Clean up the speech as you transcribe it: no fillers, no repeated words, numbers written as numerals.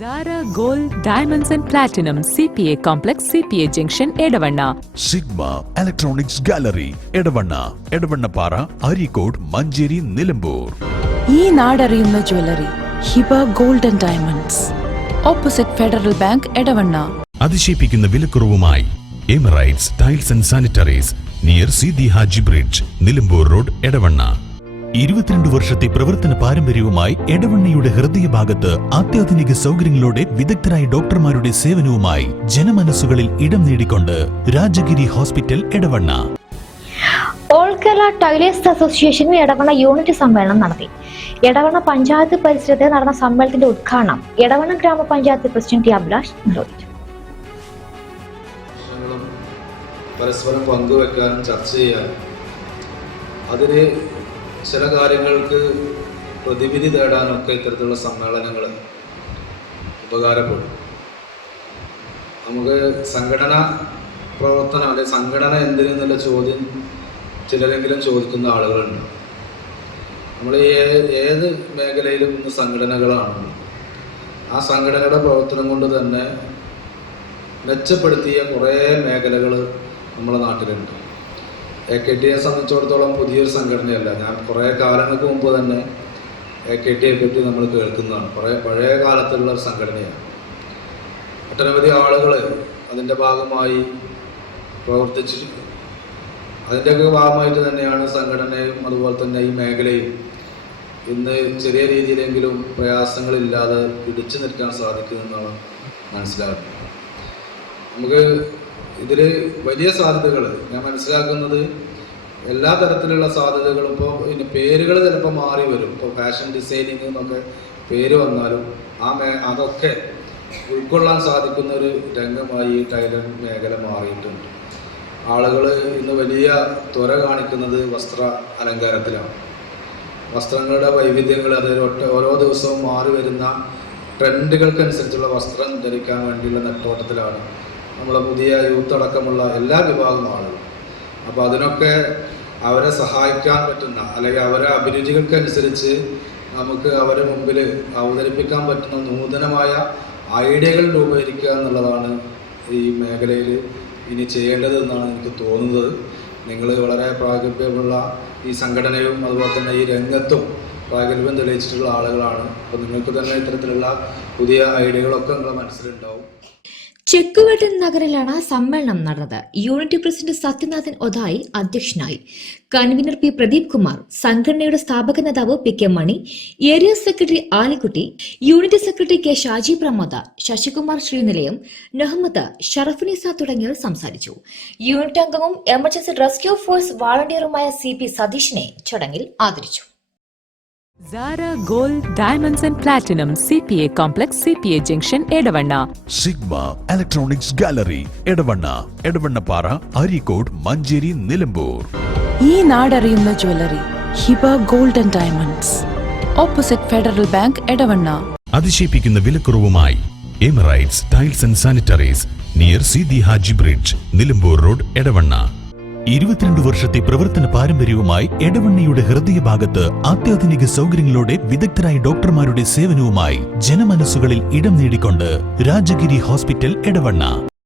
Zara Gold Diamonds and Platinum CPA Complex CPA Junction Edavanna Sigma Electronics Gallery Edavanna Para Arikod Manjeri Nilambur ഈ നാടറിയുന്ന jewellery Hiba gold and diamonds opposite Federal Bank Edavanna. അതിശയിപ്പിക്കുന്ന വിലക്കുറവുമായി Emirates tiles and sanitaries near Sidi Haji bridge Nilambur road Edavanna. 22 വർഷത്തെ പ്രവർത്തന പാരമ്പര്യവുമായി എടവണ്ണയുടെ ഹൃദയഭാഗത്ത് അത്യാധുനിക സൗകര്യങ്ങളോടെ വിദഗ്ധരായ ഡോക്ടർമാരുടെ സേവനവുമായി ജനമനസ്സുകളിൽ ഇടം നേടിക്കൊണ്ട് Rajagiri hospital Edavanna. All Kerala tailors association Edavanna unit സമ്മേളനം നടത്തി. എടവണ്ണ പഞ്ചായത്ത് പരിസരത്ത് നടന്ന സമ്മേളനത്തിന്റെ ഉദ്ഘാടനം എടവണ്ണ ഗ്രാമപഞ്ചായത്ത് പ്രസിഡന്റ് ടി അഭിലാഷ് നിർവഹിച്ചു. പരസ്പരം പങ്കുവെക്കാനും ചർച്ച ചെയ്യാനും അതിന് ചില കാര്യങ്ങൾക്ക് പ്രതിവിധി തേടാനൊക്കെ ഇത്തരത്തിലുള്ള സമ്മേളനങ്ങൾ ഉപകാരപ്പെടും. നമുക്ക് സംഘടന പ്രവർത്തനം അല്ലെങ്കിൽ സംഘടന എന്തിനെന്നുള്ള ചോദ്യം ചിലരെങ്കിലും ചോദിക്കുന്ന ആളുകളുണ്ട്. നമ്മൾ ഏത് മേഖലയിലും ഇന്ന് സംഘടനകളാണ്. ആ സംഘടനയുടെ പ്രവർത്തനം കൊണ്ട് തന്നെ മെച്ചപ്പെടുത്തിയ കുറേ മേഖലകൾ നമ്മുടെ നാട്ടിലുണ്ട്. AKTയെ സംബന്ധിച്ചിടത്തോളം പുതിയൊരു സംഘടനയല്ല. ഞാൻ കുറേ കാലങ്ങൾക്ക് മുമ്പ് തന്നെ AKTയെ പറ്റി നമ്മൾ കേൾക്കുന്നതാണ്. കുറേ പഴയ കാലത്തുള്ള ഒരു സംഘടനയാണ്. ഒട്ടനവധി ആളുകൾ അതിൻ്റെ ഭാഗമായി പ്രവർത്തിച്ചിട്ടുണ്ട്. അതിൻ്റെയൊക്കെ ഭാഗമായിട്ട് തന്നെയാണ് സംഘടനയും അതുപോലെ തന്നെ ഈ മേഖലയും ഇന്ന് ചെറിയ രീതിയിലെങ്കിലും പ്രയാസങ്ങളില്ലാതെ പിടിച്ചു നിൽക്കാൻ സാധിക്കുമെന്നാണ് മനസ്സിലാക്കുന്നത്. നമുക്ക് ഇതിൽ വലിയ സാധ്യതകൾ ഞാൻ മനസ്സിലാക്കുന്നത് എല്ലാ തരത്തിലുള്ള സാധ്യതകളും ഇപ്പോൾ ഇനി പേരുകൾ ചിലപ്പോൾ മാറി വരും. ഇപ്പോൾ ഫാഷൻ ഡിസൈനിങ് എന്നൊക്കെ പേര് വന്നാലും അതൊക്കെ ഉൾക്കൊള്ളാൻ സാധിക്കുന്ന ഒരു രംഗമായി ഈ ടൈലറിംഗ് മേഖല മാറിയിട്ടുണ്ട്. ആളുകൾ ഇന്ന് വലിയ ത്വര കാണിക്കുന്നത് വസ്ത്ര അലങ്കാരത്തിലാണ്. വസ്ത്രങ്ങളുടെ വൈവിധ്യങ്ങൾ അത് ഓരോ ദിവസവും മാറി വരുന്ന ട്രെൻഡുകൾക്കനുസരിച്ചുള്ള വസ്ത്രം ധരിക്കാൻ വേണ്ടിയുള്ള നെട്ടോട്ടത്തിലാണ് നമ്മുടെ പുതിയ യൂത്ത് അടക്കമുള്ള എല്ലാ വിഭാഗം ആളുകളും. അപ്പോൾ അതിനൊക്കെ അവരെ സഹായിക്കാൻ പറ്റുന്ന അല്ലെങ്കിൽ അവരെ അഭിരുചികൾക്കനുസരിച്ച് നമുക്ക് അവരെ മുമ്പിൽ അവതരിപ്പിക്കാൻ പറ്റുന്ന നൂതനമായ ഐഡിയകൾ രൂപീകരിക്കുക എന്നുള്ളതാണ് ഈ മേഖലയിൽ ഇനി ചെയ്യേണ്ടത് എന്നാണ് എനിക്ക് തോന്നുന്നത്. നിങ്ങൾ വളരെ പ്രാഗൽഭ്യമുള്ള ഈ സംഘടനയും അതുപോലെ തന്നെ ഈ രംഗത്തും പ്രാഗൽഭ്യം തെളിയിച്ചിട്ടുള്ള ആളുകളാണ്. അപ്പോൾ നിങ്ങൾക്ക് തന്നെ ഇത്തരത്തിലുള്ള പുതിയ ഐഡിയകളൊക്കെ നിങ്ങളുടെ മനസ്സിലുണ്ടാവും. ചെക്കുവെട്ടൻ നഗറിലാണ് സമ്മേളനം നടന്നത്. യൂണിറ്റ് പ്രസിഡന്റ് സത്യനാഥൻ ഒതായി അധ്യക്ഷനായി. കൺവീനർ പി പ്രദീപ് കുമാർ, സംഘടനയുടെ സ്ഥാപക നേതാവ് PK Mani, area secretary Alikutty, unit secretary K Shaji Pramoda, Sasikumar Sreenilayam, Nehmad, Sharafunisa തുടങ്ങിയവർ സംസാരിച്ചു. യൂണിറ്റ് അംഗവും എമർജൻസി റെസ്ക്യൂ ഫോഴ്സ് വാളണ്ടിയറുമായ CP സതീഷിനെ ചടങ്ങിൽ ആദരിച്ചു. Zara Gold Diamonds and Platinum CPA Complex CPA Junction Edavanna Sigma Electronics Gallery Edavanna Para Arikod Manjeri Nilambur ഈ നാടറിയുന്ന jewellery Hiba gold and diamonds opposite Federal Bank Edavanna. അതിശയിപ്പിക്കുന്ന വിലക്കുറവുമായി Emirates tiles and sanitaries near Sidi Haji bridge Nilambur road Edavanna. 22 വർഷത്തെ പ്രവർത്തന പാരമ്പര്യവുമായി എടവണ്ണയുടെ ഹൃദയഭാഗത്ത് അത്യാധുനിക സൗകര്യങ്ങളോടെ വിദഗ്ധരായ ഡോക്ടർമാരുടെ സേവനവുമായി ജനമനസ്സുകളിൽ ഇടം നേടിക്കൊണ്ട് രാജഗിരി ഹോസ്പിറ്റൽ എടവണ്ണ.